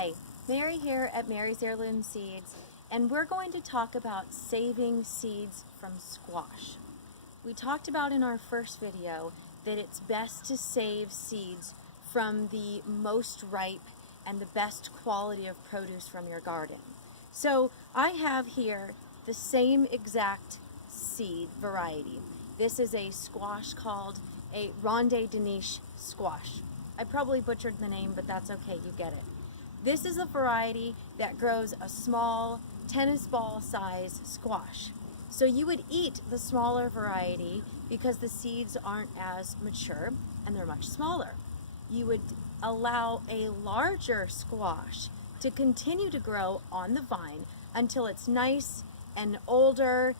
Hi, Mary here at Mary's Heirloom Seeds, and we're going to talk about saving seeds from squash. We talked about in our first video that it's best to save seeds from the most ripe and the best quality of produce from your garden. So I have here the same exact seed variety. This is a squash called a Ronde de Niche squash. I probably butchered the name, but that's okay, you get it. This is a variety that grows a small tennis ball size squash. So you would eat the smaller variety because the seeds aren't as mature and they're much smaller. You would allow a larger squash to continue to grow on the vine until it's nice and older.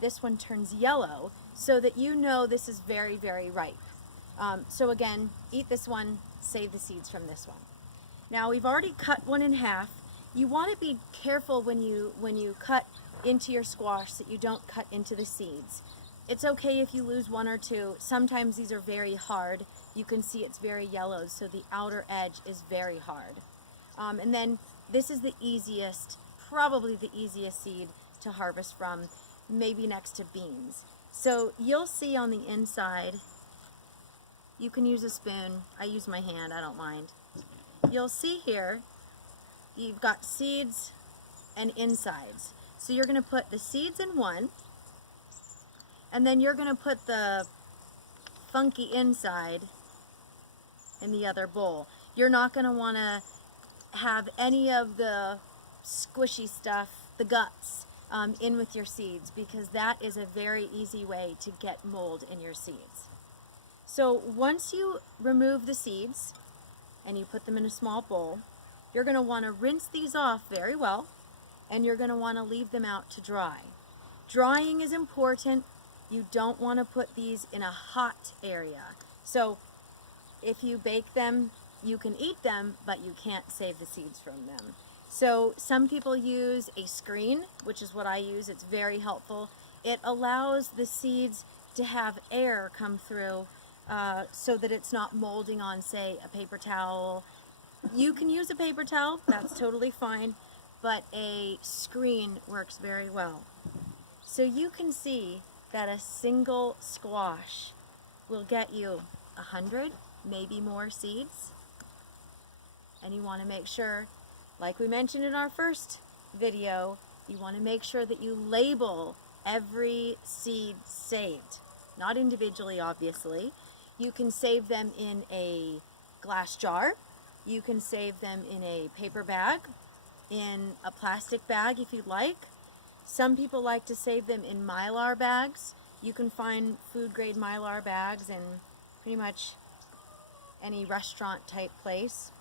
This one turns yellow so that you know this is very, very ripe. So again, eat this one, save the seeds from this one. Now we've already cut one in half. You want to be careful when you cut into your squash that you don't cut into the seeds. It's okay if you lose one or two. Sometimes these are very hard. You can see it's very yellow, so the outer edge is very hard. And then this is the easiest, probably the easiest seed to harvest from, maybe next to beans. So you'll see on the inside, you can use a spoon. I use my hand, I don't mind. You'll see here, you've got seeds and insides. So you're going to put the seeds in one, and then you're going to put the funky inside in the other bowl. You're not going to want to have any of the squishy stuff, the guts, in with your seeds, because that is a very easy way to get mold in your seeds. So once you remove the seeds and you put them in a small bowl, you're going to want to rinse these off very well, and you're going to want to leave them out to dry. Drying is important. You don't want to put these in a hot area. So if you bake them, you can eat them, but you can't save the seeds from them. So some people use a screen, which is what I use. It's very helpful. It allows the seeds to have air come through so that it's not molding on, say, a paper towel. You can use a paper towel, that's totally fine, but a screen works very well. So you can see that a single squash will get you 100, maybe more seeds. And you want to make sure, like we mentioned in our first video, you want to make sure that you label every seed saved. Not individually, obviously. You can save them in a glass jar. You can save them in a paper bag, in a plastic bag if you'd like. Some people like to save them in Mylar bags. You can find food grade Mylar bags in pretty much any restaurant type place.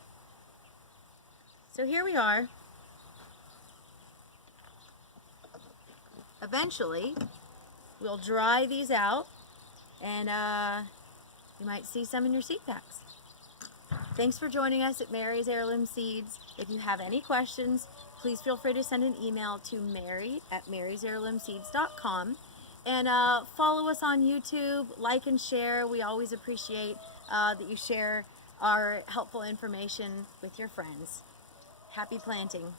So here we are. Eventually, we'll dry these out, and you might see some in your seed packs. Thanks for joining us at Mary's Heirloom Seeds. If you have any questions, please feel free to send an email to mary@marysheirloomseeds.com. And follow us on YouTube, like and share. We always appreciate that you share our helpful information with your friends. Happy planting.